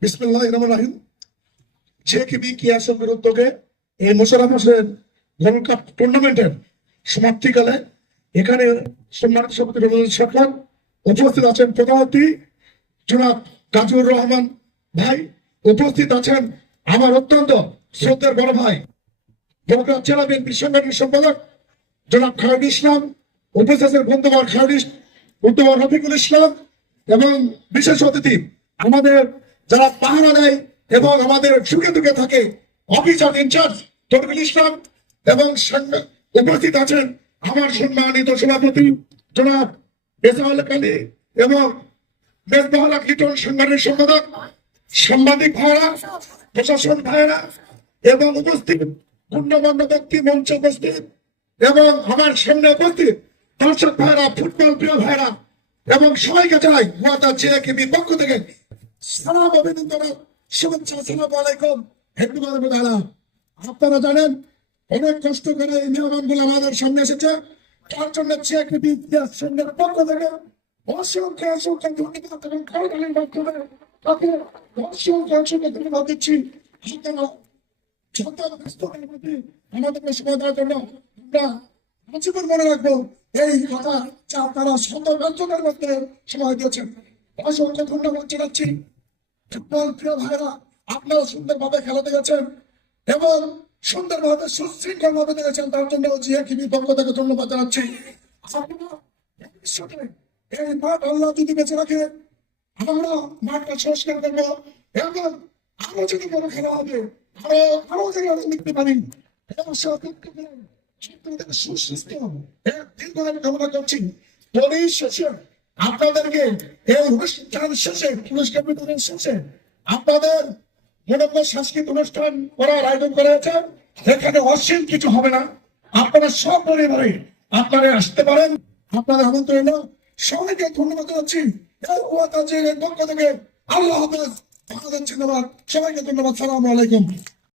বিসমিল্লাহির রহমানির রহিম। জেকেবি কিয়া সংঘের উদ্যোগে এই মোশাররফ হোসেন গোল্ড কাপ টুর্নামেন্টের সমাপ্তিকালে এখানে সম্মানিত সভাপতি রবীন্দ্র সরকার উপস্থিত আছেন, প্রধান অতিথি জনাব গাজীউর রহমান ভাই উপস্থিত আছেন, আমার অত্যন্ত শ্রদ্ধের বড় ভাই বগুড়া জেলা বিএনপির সাংগঠনিক সম্পাদক জনাব খায়রুল ইসলাম, উপস্থিত আছেন বন্ধুবর বন্ধুবর রফিকুল ইসলাম এবং বিশেষ অতিথি আমাদের যারা পাহারা দেয় এবং আমাদের সুখে দুঃখে থাকে অফিসার ইনচার্জ তরফিকুল ইসলাম এবং উপস্থিত আছেন আমার সম্মানিত সভাপতি জনাব এজাউল আলী এবং মেজবাহুল লিটন সাংগঠনিক সম্পাদক, সাংবাদিক ভাইরা, প্রশাসন ভাইরা এবং উপস্থিত গণ্যমান্য ব্যক্তি মঞ্চে উপস্থিত এবং আমার সামনে উপস্থিত দর্শক ভাইরা, ফুটবল প্রিয় ভাইরা এবং সবাইকে জানাই জেকেবি পক্ষ থেকে সালাম অভিনন্দন শুভেচ্ছা। আসসালামু আলাইকুম। আপনারা জানেন অনেক কষ্ট করে এই নিয়মগুলো আমাদের সামনে এসেছে, তার জন্য জেকেবি সংঘের পক্ষ থেকে অসংখ্য অসংখ্য ধন্যবাদ এবং খাওয়ানোর মাধ্যমে তাকে অসংখ্য ধন্যবাদ দিচ্ছি। আমাদেরকে সময় দেওয়ার জন্য আমরা আজীবন মনে রাখবো এই কথা যা আপনারা 17 বছরের মধ্যে সময় দিয়েছেন। অসংখ্য ধন্যবাদ জানাচ্ছি। ফুটবল প্রিয় ভাইরা, আপনারা সুন্দরভাবে খেলা দেখেছেন এবং সুন্দরভাবে সুশৃঙ্খল ভাবে দেখেছেন, তার জন্য জেকেবির পক্ষ থেকে ধন্যবাদ জানাচ্ছি। এই মাঠ আল্লাহ যদি বেঁচে রাখে আমরা মাঠটা সংস্কার করবো এবং আরো যদি বড় খেলা হবে আরো জায়গায় লিখতে পারি এবং সুস্বাস্থ্য দীর্ঘদিন কামনা করছি। পরিশেষে আপনাদেরকে এই অনুষ্ঠান শেষে পুরস্কার বিতরণ শেষে আপনাদের মনে করে সাংস্কৃতিক অনুষ্ঠান করার আয়োজন করা হয়েছে। এখানে অশ্লীল কিছু হবে না, আপনারা সব পরিবারে আপনারা আসতে পারেন, আপনাদের আমন্ত্রণ। সবাইকে ধন্যবাদ জানাচ্ছি। পক্ষ থেকে আল্লাহ হাফেজ, সবাইকে ধন্যবাদ। সালামু আলাইকুম।